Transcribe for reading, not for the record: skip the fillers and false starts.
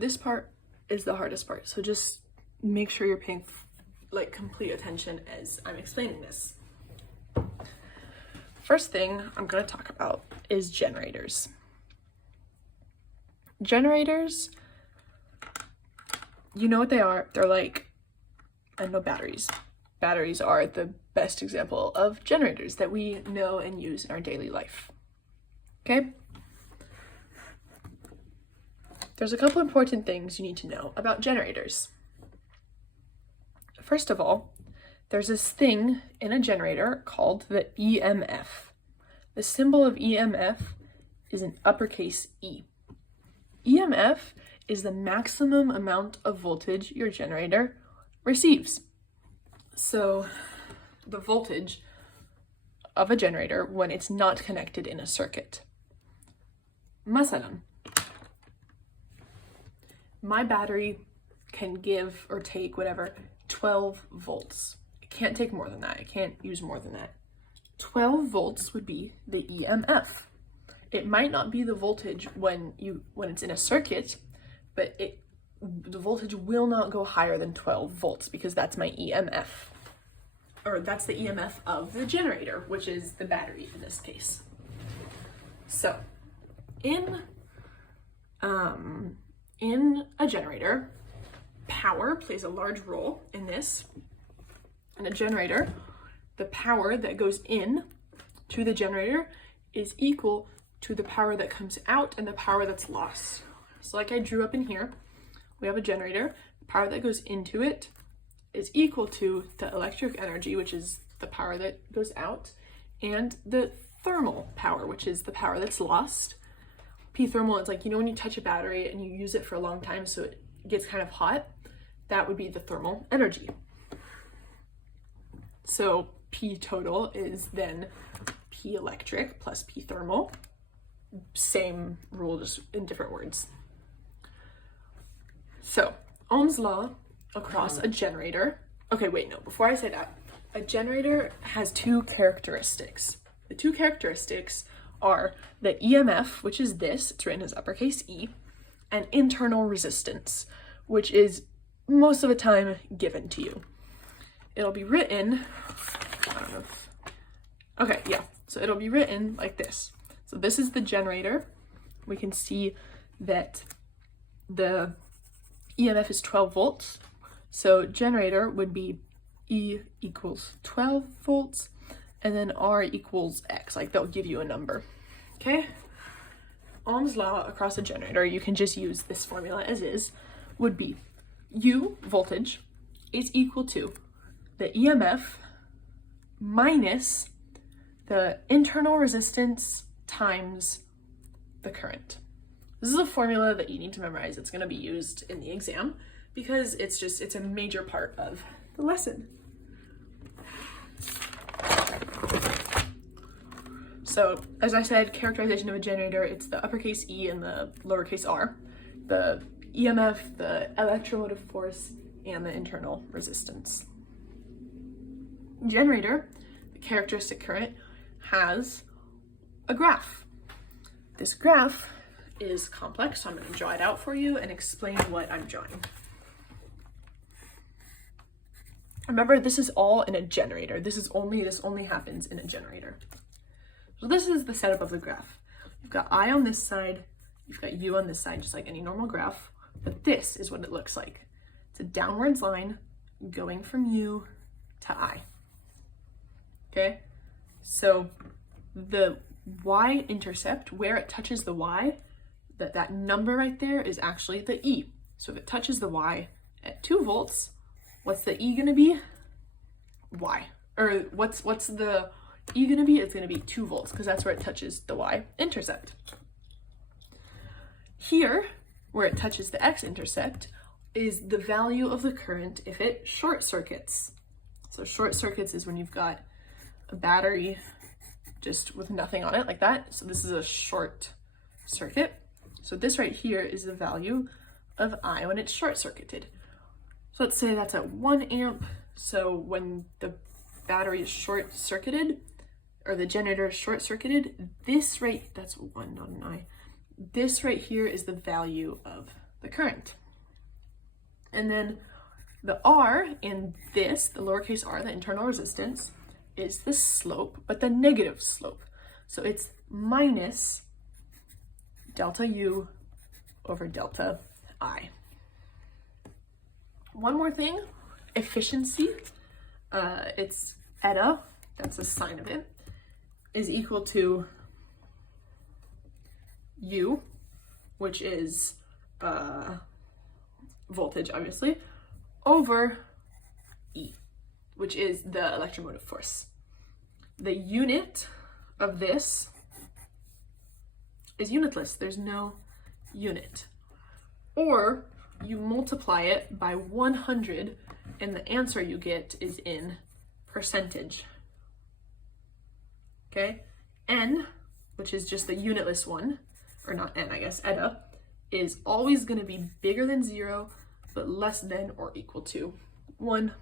this part is the hardest part, so just make sure you're paying like complete attention as I'm explaining this. First thing I'm going to talk about is generators. Generators, you know what they are. They're like, I know batteries. Batteries are the best example of generators that we know and use in our daily life. Okay? There's a couple important things you need to know about generators. First of all, there's this thing in a generator called the EMF. The symbol of EMF is an uppercase E. EMF is the maximum amount of voltage your generator receives. So the voltage of a generator when it's not connected in a circuit. Masalan, my battery can give or take whatever 12 volts. It can't take more than that. It can't use more than that. 12 volts would be the EMF. It might not be the voltage when it's in a circuit, but the voltage will not go higher than 12 volts because that's my EMF. Or that's the EMF of the generator, which is the battery in this case. So, in a generator, power plays a large role in this. In a generator, the power that goes in to the generator is equal to the power that comes out and the power that's lost. So like I drew up in here, we have a generator. The power that goes into it is equal to the electric energy, which is the power that goes out, and the thermal power, which is the power that's lost. P thermal, it's like, you know, when you touch a battery and you use it for a long time so it gets kind of hot, that would be the thermal energy. So P total is then P electric plus P thermal. Same rule, just in different words. So Ohm's law across a generator. Okay, wait, no, before I say that, a generator has two characteristics. The two characteristics are the EMF, which is this, it's written as uppercase E, and internal resistance, which is most of the time given to you. It'll be written, I don't know if, okay, yeah, so it'll be written like this. So this is the generator. We can see that the EMF is 12 volts. So generator would be E equals 12 volts, and then R equals X, like they'll give you a number, okay? Ohm's law across a generator, you can just use this formula as is, would be U, voltage, is equal to the EMF minus the internal resistance times the current. This is a formula that you need to memorize. It's going to be used in the exam because it's a major part of the lesson. So, as I said, characterization of a generator, it's the uppercase E and the lowercase r, the EMF, the electromotive force, and the internal resistance. Generator, the characteristic current, has a graph. This graph is complex, so I'm going to draw it out for you and explain what I'm drawing. Remember, this is all in a generator. This only happens in a generator. So this is the setup of the graph. You've got I on this side, you've got U on this side, just like any normal graph, but this is what it looks like. It's a downwards line going from U to I. Okay? So the y-intercept, where it touches the y, that number right there is actually the E. So if it touches the y at 2 volts, what's the E gonna be? Y. Or what's the E gonna be? It's gonna be 2 volts because that's where it touches the y-intercept. Here, where it touches the x-intercept, is the value of the current if it short circuits. So short circuits is when you've got a battery just with nothing on it like that. So this is a short circuit. So this right here is the value of I when it's short circuited. So let's say that's at 1 amp. So when the battery is short circuited, or the generator is short circuited, this right, that's 1, not an I. This right here is the value of the current. And then the R in this, the lowercase r, the internal resistance, is the slope, but the negative slope. So it's minus delta U over delta I. One more thing, efficiency, it's eta, that's the sign of it, is equal to U, which is voltage, obviously, over E, which is the electromotive force. The unit of this is unitless. There's no unit. Or you multiply it by 100 and the answer you get is in percentage. Okay? N, which is just the unitless one, or not N, I guess, eta, is always going to be bigger than 0, but less than or equal to 1